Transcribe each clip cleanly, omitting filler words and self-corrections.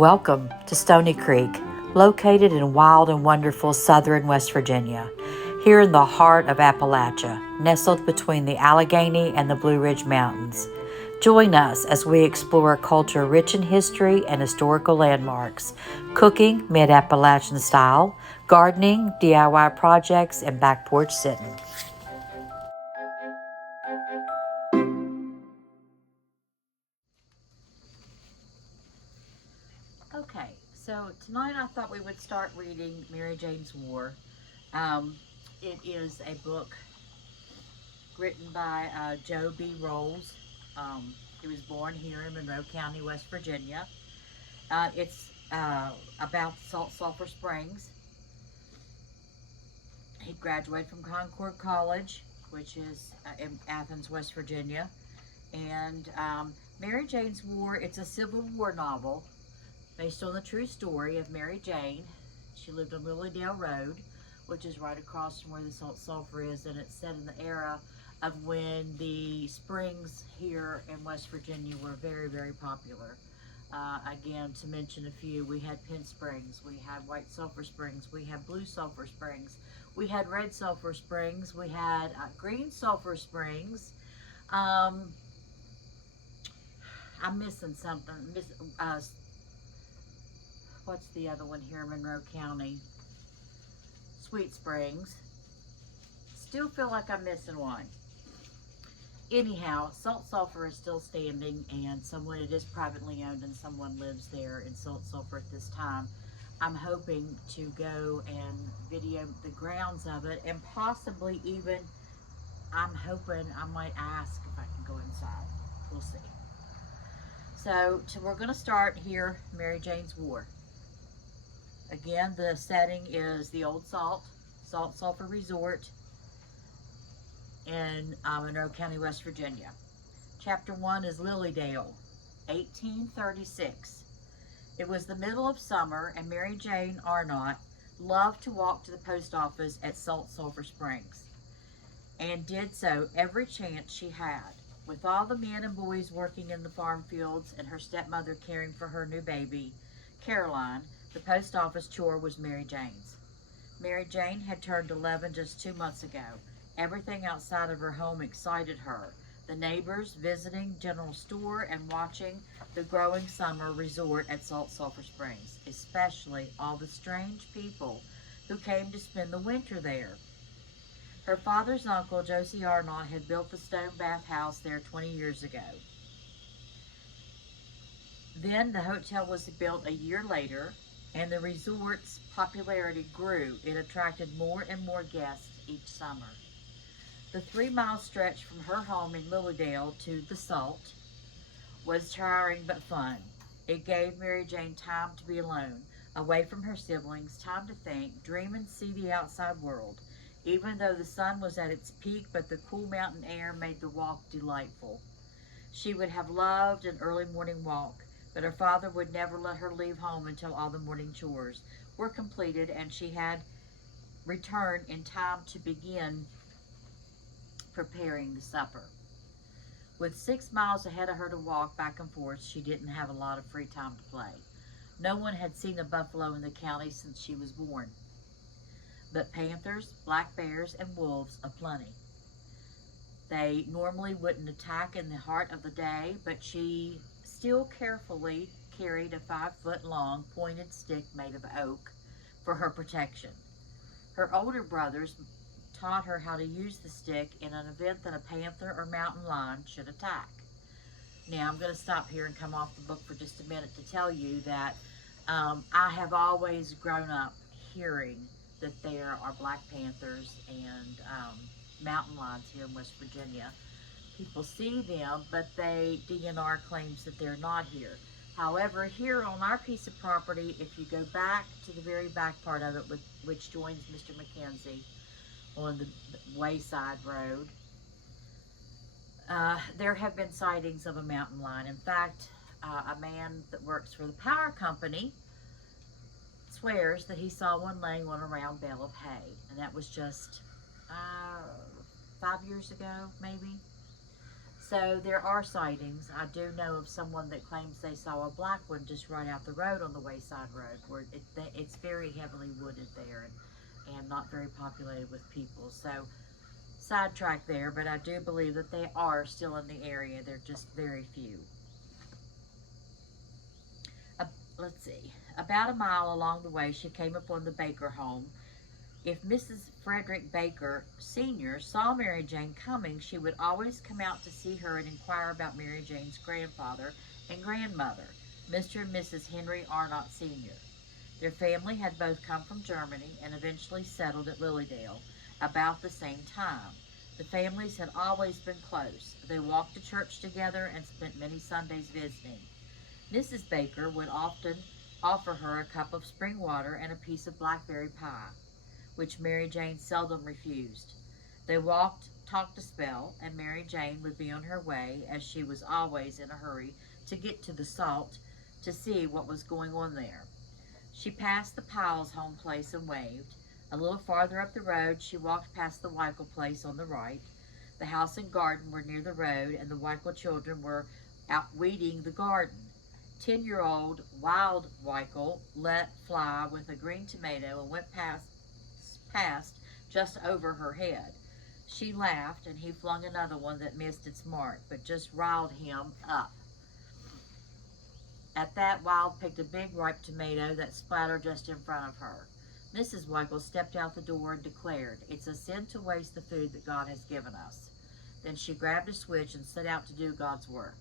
Welcome to Stony Creek, located in wild and wonderful southern West Virginia, here in the heart of Appalachia, nestled between the Allegheny and the Blue Ridge Mountains. Join us as we explore a culture rich in history and historical landmarks, cooking mid-Appalachian style, gardening, DIY projects, and back porch sitting. Okay, so tonight I thought we would start reading Mary Jane's War. It is a book written by Joe B. Rolls. He was born here in Monroe County, West Virginia. It's about Salt Sulphur Springs. He graduated from Concord College, which is in Athens, West Virginia. And Mary Jane's War, it's a Civil War novel based on the true story of Mary Jane. She lived on Lilydale Road, which is right across from where the Salt Sulphur is, and it's set in the era of when the springs here in West Virginia were very, very popular. Again, to mention a few, we had Pin Springs, we had White Sulphur Springs, we had Blue Sulphur Springs, we had Red Sulphur Springs, we had Green Sulphur Springs. I'm missing something. What's the other one here in Monroe County? Sweet Springs. Still feel like I'm missing one. Anyhow, Salt Sulphur is still standing, and it is privately owned, and someone lives there in Salt Sulphur at this time. I'm hoping to go and video the grounds of it, and possibly even, I'm hoping I might ask if I can go inside. We'll see. So we're going to start here, Mary Jane's War. Again, the setting is the old Salt Sulphur Resort in Monroe County, West Virginia. Chapter 1 is Lilydale, 1836. It was the middle of summer, and Mary Jane Arnott loved to walk to the post office at Salt Sulphur Springs, and did so every chance she had. With all the men and boys working in the farm fields and her stepmother caring for her new baby, Caroline, the post office chore was Mary Jane's. Mary Jane had turned 11 just 2 months ago. Everything outside of her home excited her. The neighbors, visiting general store, and watching the growing summer resort at Salt Sulphur Springs, especially all the strange people who came to spend the winter there. Her father's uncle, Josie Arnott, had built the stone bath house there 20 years ago. Then the hotel was built a year later, and the resort's popularity grew. It attracted more and more guests each summer. The 3-mile stretch from her home in Lilydale to the Salt was tiring but fun. It gave Mary Jane time to be alone, away from her siblings, time to think, dream, and see the outside world. Even though the sun was at its peak, but the cool mountain air made the walk delightful. She would have loved an early morning walk, but her father would never let her leave home until all the morning chores were completed and she had returned in time to begin preparing the supper. With 6 miles ahead of her to walk back and forth, she didn't have a lot of free time to play. No one had seen a buffalo in the county since she was born, but panthers, black bears, and wolves aplenty. They normally wouldn't attack in the heart of the day, but she still carefully carried a 5-foot-long pointed stick made of oak for her protection. Her older brothers taught her how to use the stick in an event that a panther or mountain lion should attack. Now, I'm going to stop here and come off the book for just a minute to tell you that I have always grown up hearing that there are black panthers and mountain lions here in West Virginia. People see them, but DNR claims that they're not here. However, here on our piece of property, if you go back to the very back part of it, which joins Mr. McKenzie on the Wayside Road, there have been sightings of a mountain lion. In fact, a man that works for the power company swears that he saw one laying on a round bale of hay, and that was just 5 years ago, maybe. So there are sightings. I do know of someone that claims they saw a black one just right out the road on the Wayside Road, where it's very heavily wooded there and not very populated with people. So sidetrack there, but I do believe that they are still in the area. They're just very few. Let's see. About a mile along the way, she came upon the Baker home. If Mrs. Frederick Baker, Sr., saw Mary Jane coming, she would always come out to see her and inquire about Mary Jane's grandfather and grandmother, Mr. and Mrs. Henry Arnott, Sr. Their family had both come from Germany and eventually settled at Lilydale about the same time. The families had always been close. They walked to church together and spent many Sundays visiting. Mrs. Baker would often offer her a cup of spring water and a piece of blackberry pie, which Mary Jane seldom refused. They talked a spell, and Mary Jane would be on her way, as she was always in a hurry to get to the Salt to see what was going on there. She passed the Pyles' home place and waved. A little farther up the road, she walked past the Weichel place on the right. The house and garden were near the road, and the Weichel children were out weeding the garden. 10-year-old Wild Weichel let fly with a green tomato and went past just over her head. She laughed, and he flung another one that missed its mark, but just riled him up. At that, Wild picked a big ripe tomato that splattered just in front of her. Mrs. Weichel stepped out the door and declared, "It's a sin to waste the food that God has given us." Then she grabbed a switch and set out to do God's work.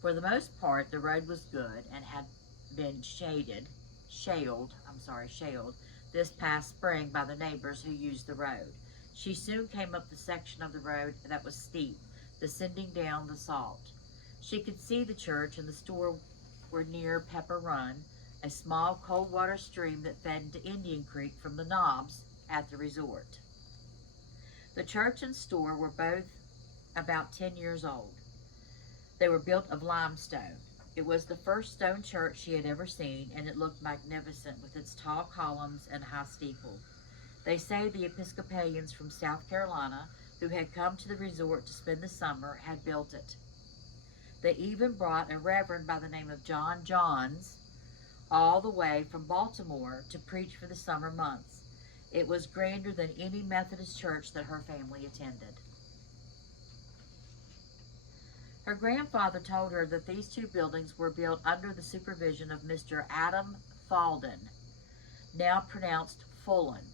For the most part, the road was good and had been shaled this past spring by the neighbors who used the road. She soon came up the section of the road that was steep, descending down the Salt. She could see the church and the store were near Pepper Run, a small cold water stream that fed into Indian Creek from the knobs at the resort. The church and store were both about 10 years old. They were built of limestone. It was the first stone church she had ever seen, and it looked magnificent with its tall columns and high steeple. They say the Episcopalians from South Carolina, who had come to the resort to spend the summer, had built it. They even brought a reverend by the name of John Johns all the way from Baltimore to preach for the summer months. It was grander than any Methodist church that her family attended. Her grandfather told her that these two buildings were built under the supervision of Mr. Adam Falden, now pronounced Fullen,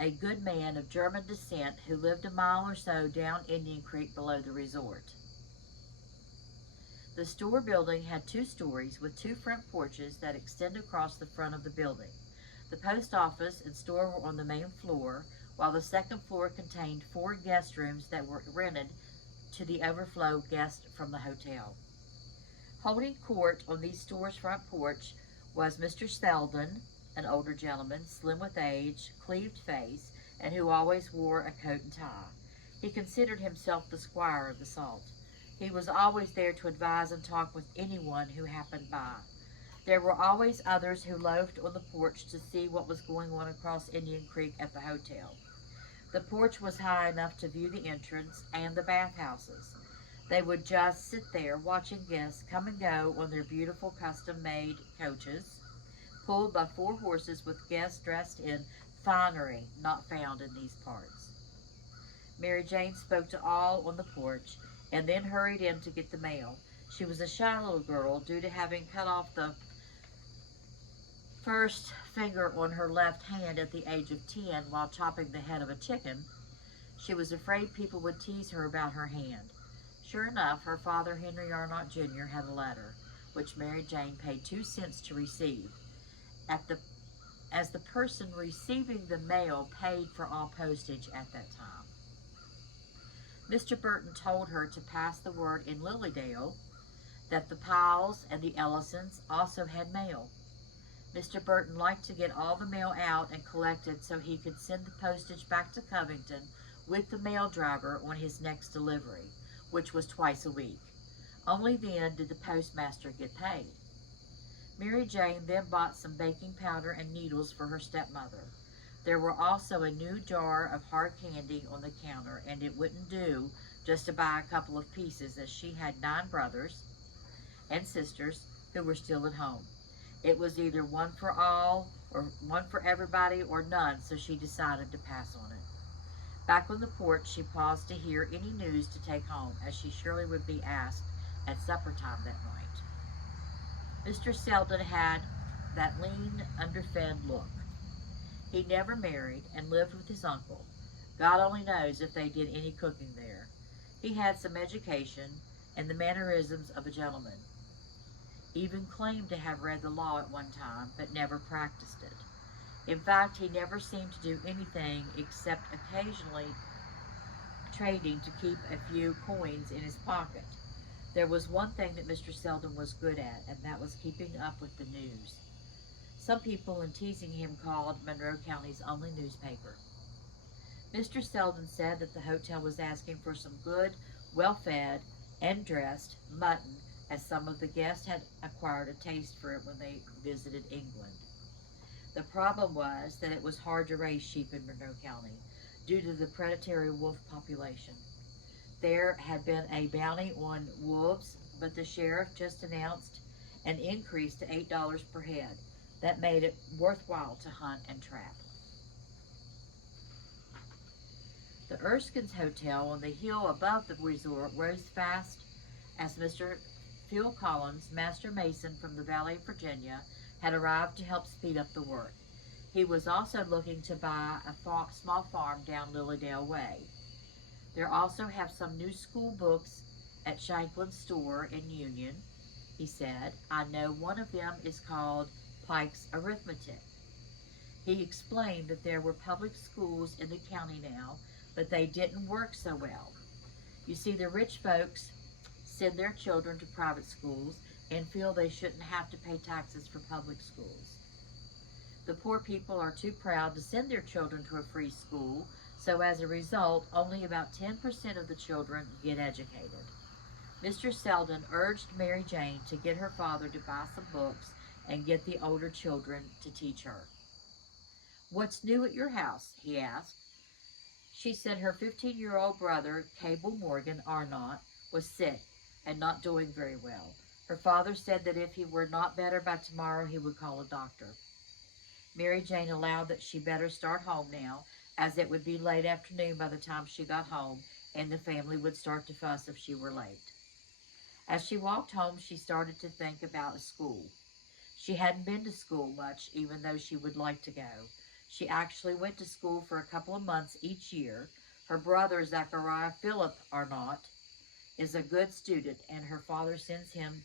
a good man of German descent who lived a mile or so down Indian Creek below the resort. The store building had 2 stories with 2 front porches that extended across the front of the building. The post office and store were on the main floor, while the second floor contained 4 guest rooms that were rented to the overflow guests from the hotel. Holding court on these stores' front porch was Mr. Selden, an older gentleman, slim with age, cleaved face, and who always wore a coat and tie. He considered himself the squire of the Salt. He was always there to advise and talk with anyone who happened by. There were always others who loafed on the porch to see what was going on across Indian Creek at the hotel. The porch was high enough to view the entrance and the bathhouses. They would just sit there watching guests come and go on their beautiful custom-made coaches, pulled by 4 horses with guests dressed in finery not found in these parts. Mary Jane spoke to all on the porch and then hurried in to get the mail. She was a shy little girl due to having cut off the first finger on her left hand at the age of 10 while chopping the head of a chicken. She was afraid people would tease her about her hand. Sure enough, her father, Henry Arnott Jr., had a letter, which Mary Jane paid 2 cents to receive, as the person receiving the mail paid for all postage at that time. Mr. Burton told her to pass the word in Lilydale that the Pyles and the Ellisons also had mail. Mr. Burton liked to get all the mail out and collected so he could send the postage back to Covington with the mail driver on his next delivery, which was twice a week. Only then did the postmaster get paid. Mary Jane then bought some baking powder and needles for her stepmother. There were also a new jar of hard candy on the counter, and it wouldn't do just to buy a couple of pieces, as she had 9 brothers and sisters who were still at home. It was either one for all or one for everybody or none, so she decided to pass on it. Back on the porch, she paused to hear any news to take home, as she surely would be asked at supper time that night. Mr. Selden had that lean, underfed look. He never married and lived with his uncle. God only knows if they did any cooking there. He had some education and the mannerisms of a gentleman. Even claimed to have read the law at one time, but never practiced it. In fact, he never seemed to do anything except occasionally trading to keep a few coins in his pocket. There was one thing that Mr. Selden was good at, and that was keeping up with the news. Some people, in teasing him, called Monroe County's only newspaper. Mr. Selden said that the hotel was asking for some good, well-fed and dressed mutton, as some of the guests had acquired a taste for it when they visited England. The problem was that it was hard to raise sheep in Monroe County due to the predatory wolf population. There had been a bounty on wolves, but the sheriff just announced an increase to $8 per head. That made it worthwhile to hunt and trap. The Erskine's Hotel on the hill above the resort rose fast as Mr. Phil Collins, master mason from the Valley of Virginia, had arrived to help speed up the work. He was also looking to buy a small farm down Lilydale Way. There also have some new school books at Shanklin's store in Union, he said. I know one of them is called Pike's Arithmetic. He explained that there were public schools in the county now, but they didn't work so well. You see, the rich folks send their children to private schools and feel they shouldn't have to pay taxes for public schools. The poor people are too proud to send their children to a free school, so as a result, only about 10% of the children get educated. Mr. Selden urged Mary Jane to get her father to buy some books and get the older children to teach her. What's new at your house? He asked. She said her 15-year-old brother, Cable Morgan Arnott, was sick and not doing very well. Her father said that if he were not better by tomorrow, he would call a doctor. Mary Jane allowed that she better start home now, as it would be late afternoon by the time she got home, and the family would start to fuss if she were late. As she walked home, she started to think about a school. She hadn't been to school much, even though she would like to go. She actually went to school for a couple of months each year. Her brother, Zachariah Philip Arnott, is a good student, and her father sends him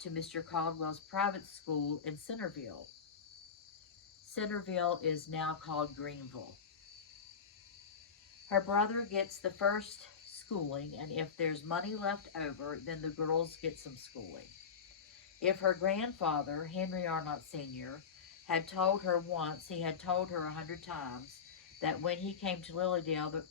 to Mr. Caldwell's private school in Centerville. Centerville is now called Greenville. Her brother gets the first schooling, and if there's money left over, then the girls get some schooling. If her grandfather, Henry Arnott Sr., had told her once, he had told her 100 times, that when he came to Lilydale,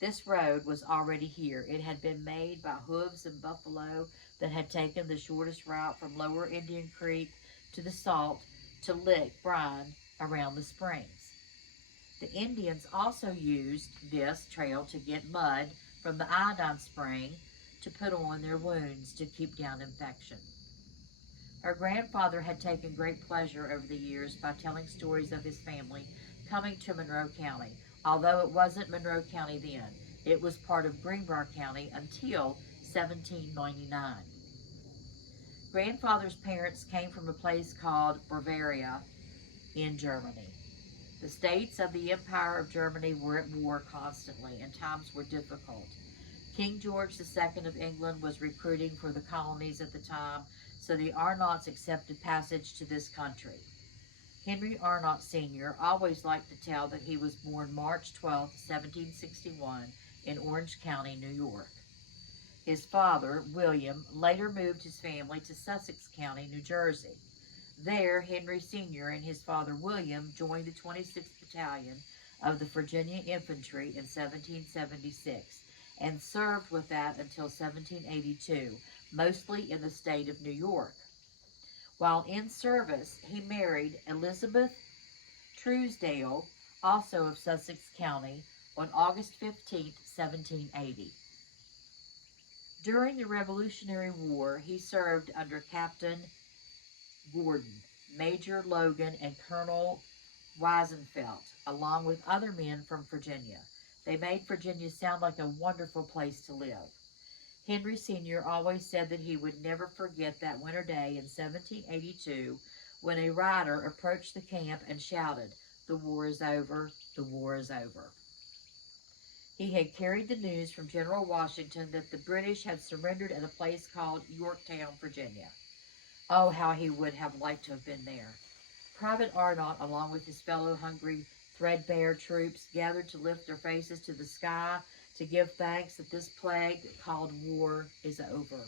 this road was already here. It had been made by hooves and buffalo that had taken the shortest route from Lower Indian Creek to the Salt to Lick Brine around the springs. The Indians also used this trail to get mud from the iodine spring to put on their wounds to keep down infection. Her grandfather had taken great pleasure over the years by telling stories of his family coming to Monroe County, although it wasn't Monroe County then. It was part of Greenbrier County until 1799. Grandfather's parents came from a place called Bavaria in Germany. The states of the Empire of Germany were at war constantly, and times were difficult. King George II of England was recruiting for the colonies at the time, so the Arnotts accepted passage to this country. Henry Arnott Sr. always liked to tell that he was born March 12, 1761, in Orange County, New York. His father, William, later moved his family to Sussex County, New Jersey. There, Henry Sr. and his father, William, joined the 26th Battalion of the Virginia Infantry in 1776 and served with that until 1782, mostly in the state of New York. While in service, he married Elizabeth Truesdale, also of Sussex County, on August 15, 1780. During the Revolutionary War, he served under Captain Gordon, Major Logan, and Colonel Weisenfeld, along with other men from Virginia. They made Virginia sound like a wonderful place to live. Henry Sr. always said that he would never forget that winter day in 1782 when a rider approached the camp and shouted, "The war is over, the war is over." He had carried the news from General Washington that the British had surrendered at a place called Yorktown, Virginia. Oh, how he would have liked to have been there. Private Arnott, along with his fellow hungry, threadbare troops, gathered to lift their faces to the sky to give thanks that this plague called war is over.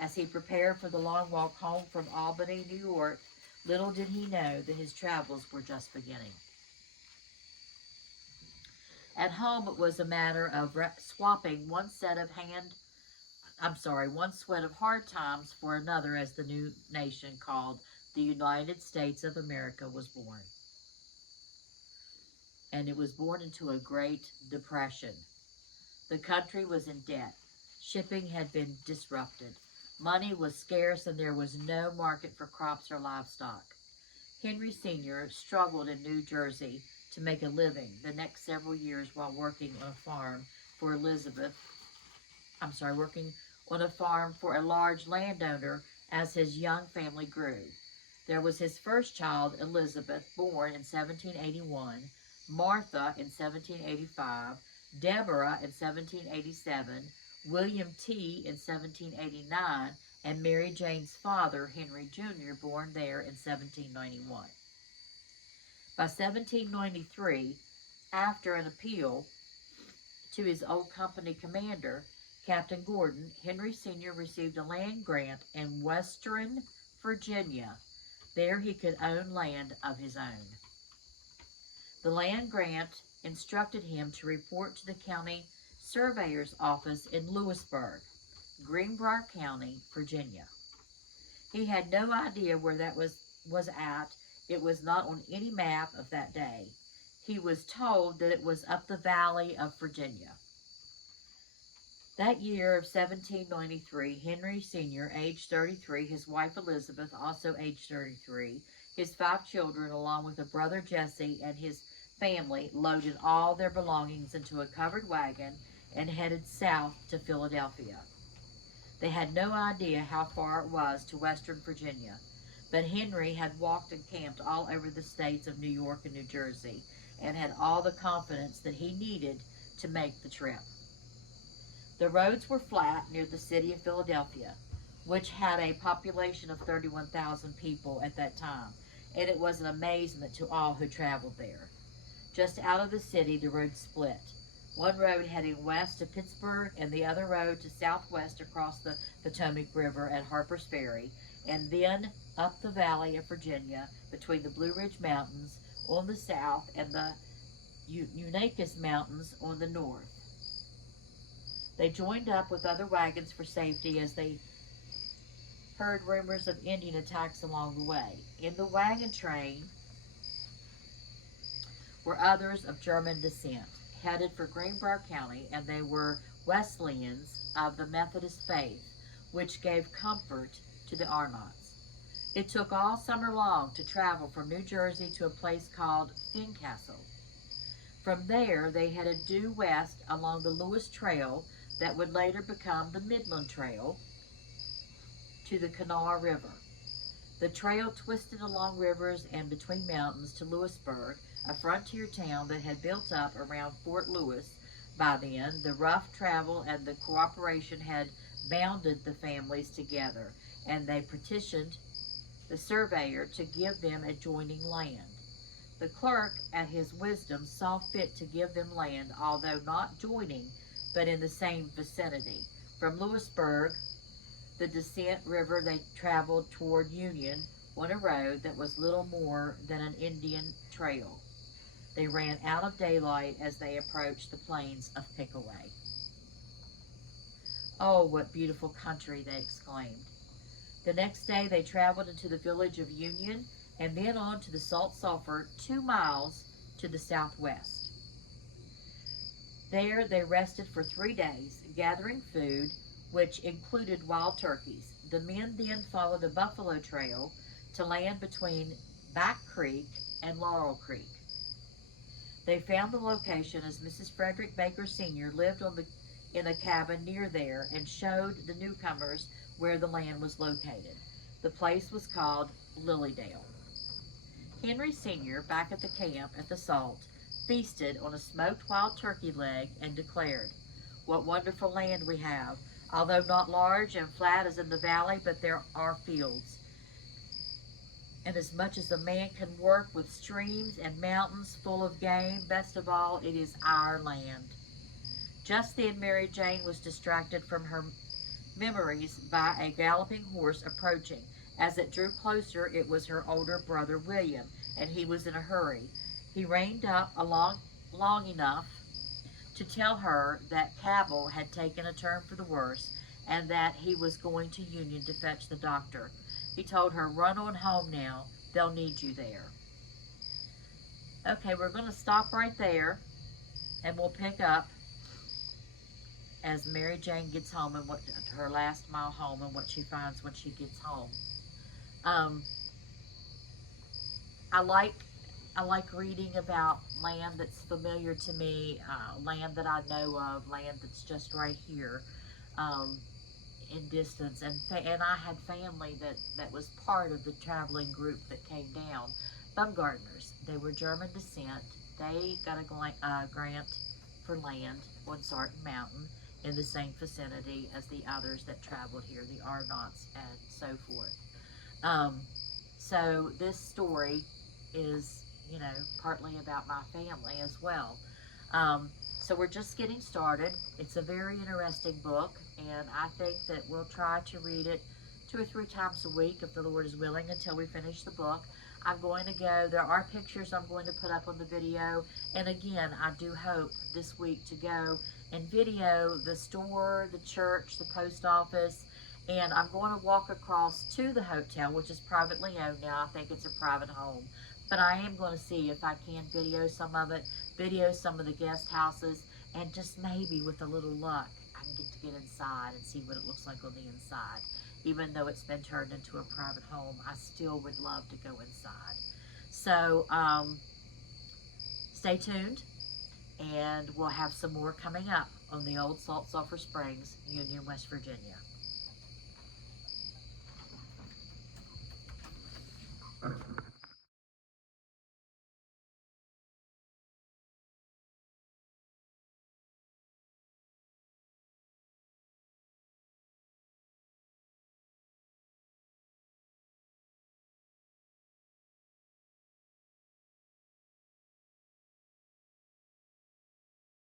As he prepared for the long walk home from Albany, New York, little did he know that his travels were just beginning. At home, it was a matter of swapping one sweat of hard times for another as the new nation called the United States of America was born. And it was born into a Great Depression. The country was in debt. Shipping had been disrupted. Money was scarce and there was no market for crops or livestock. Henry Sr. struggled in New Jersey to make a living the next several years while working on a farm for a large landowner as his young family grew. There was his first child, Elizabeth, born in 1781, Martha in 1785, Deborah in 1787, William T. in 1789, and Mary Jane's father, Henry Jr., born there in 1791. By 1793, after an appeal to his old company commander, Captain Gordon, Henry Sr. received a land grant in western Virginia. There he could own land of his own. The land grant instructed him to report to the county surveyor's office in Lewisburg, Greenbrier County, Virginia. He had no idea where that was at. It was not on any map of that day. He was told that it was up the valley of Virginia. That year of 1793, Henry Sr., aged 33, his wife Elizabeth, also aged 33, his 5 children, along with a brother Jesse and his family, loaded all their belongings into a covered wagon and headed south to Philadelphia. They had no idea how far it was to western Virginia, but Henry had walked and camped all over the states of New York and New Jersey and had all the confidence that he needed to make the trip. The roads were flat near the city of Philadelphia, which had a population of 31,000 people at that time, and it was an amazement to all who traveled there. Just out of the city, the road split. One road heading west to Pittsburgh and the other road to southwest across the Potomac River at Harper's Ferry, and then up the valley of Virginia between the Blue Ridge Mountains on the south and the Unicus Mountains on the north. They joined up with other wagons for safety as they heard rumors of Indian attacks along the way. In the wagon train were others of German descent, headed for Greenbrier County, and they were Wesleyans of the Methodist faith, which gave comfort to the Arnotts. It took all summer long to travel from New Jersey to a place called Fincastle. From there, they headed due west along the Lewis Trail that would later become the Midland Trail to the Kanawha River. The trail twisted along rivers and between mountains to Lewisburg, a frontier town that had built up around Fort Lewis. By then, the rough travel and the cooperation had bounded the families together, and they petitioned the surveyor to give them adjoining land. The clerk, at his wisdom, saw fit to give them land, although not joining, but in the same vicinity. From Lewisburg, the descent river, they traveled toward Union on a road that was little more than an Indian trail. They ran out of daylight as they approached the plains of Pickaway. "Oh, what beautiful country," they exclaimed. The next day they traveled into the village of Union and then on to the Salt Sulphur, 2 miles to the southwest. There they rested for 3 days, gathering food, which included wild turkeys. The men then followed a buffalo trail to land between Back Creek and Laurel Creek. They found the location as Mrs. Frederick Baker Sr. lived in a cabin near there and showed the newcomers where the land was located. The place was called Lilydale. Henry Sr., back at the camp at the Salt, feasted on a smoked wild turkey leg and declared, "What wonderful land we have, although not large and flat as in the valley, but there are fields. And as much as a man can work with streams and mountains full of game, best of all, it is our land." Just then Mary Jane was distracted from her memories by a galloping horse approaching. As it drew closer, it was her older brother William, and he was in a hurry. He reined up long enough to tell her that Cabell had taken a turn for the worse and that he was going to Union to fetch the doctor. He told her, "Run on home now. They'll need you there." Okay, we're going to stop right there, and we'll pick up as Mary Jane gets home and what her last mile home and what she finds when she gets home. I like reading about land that's familiar to me, land that I know of, land that's just right here in distance. And I had family that was part of the traveling group that came down. Baumgartners. They were German descent. They got a grant for land on Sarton Mountain in the same vicinity as the others that traveled here, the Arnotts and so forth. So this story is, partly about my family as well. So we're just getting started. It's a very interesting book, and I think that we'll try to read it 2 or 3 times a week if the Lord is willing until we finish the book. I'm going to go, there are pictures I'm going to put up on the video, and again, I do hope this week to go and video the store, the church, the post office, and I'm going to walk across to the hotel, which is privately owned now. I think it's a private home, but I am going to see if I can video some of it, video some of the guest houses, and just maybe with a little luck, I can get inside and see what it looks like on the inside. Even though it's been turned into a private home, I still would love to go inside. So stay tuned, and we'll have some more coming up on the old Salt Sulphur Springs, Union, West Virginia.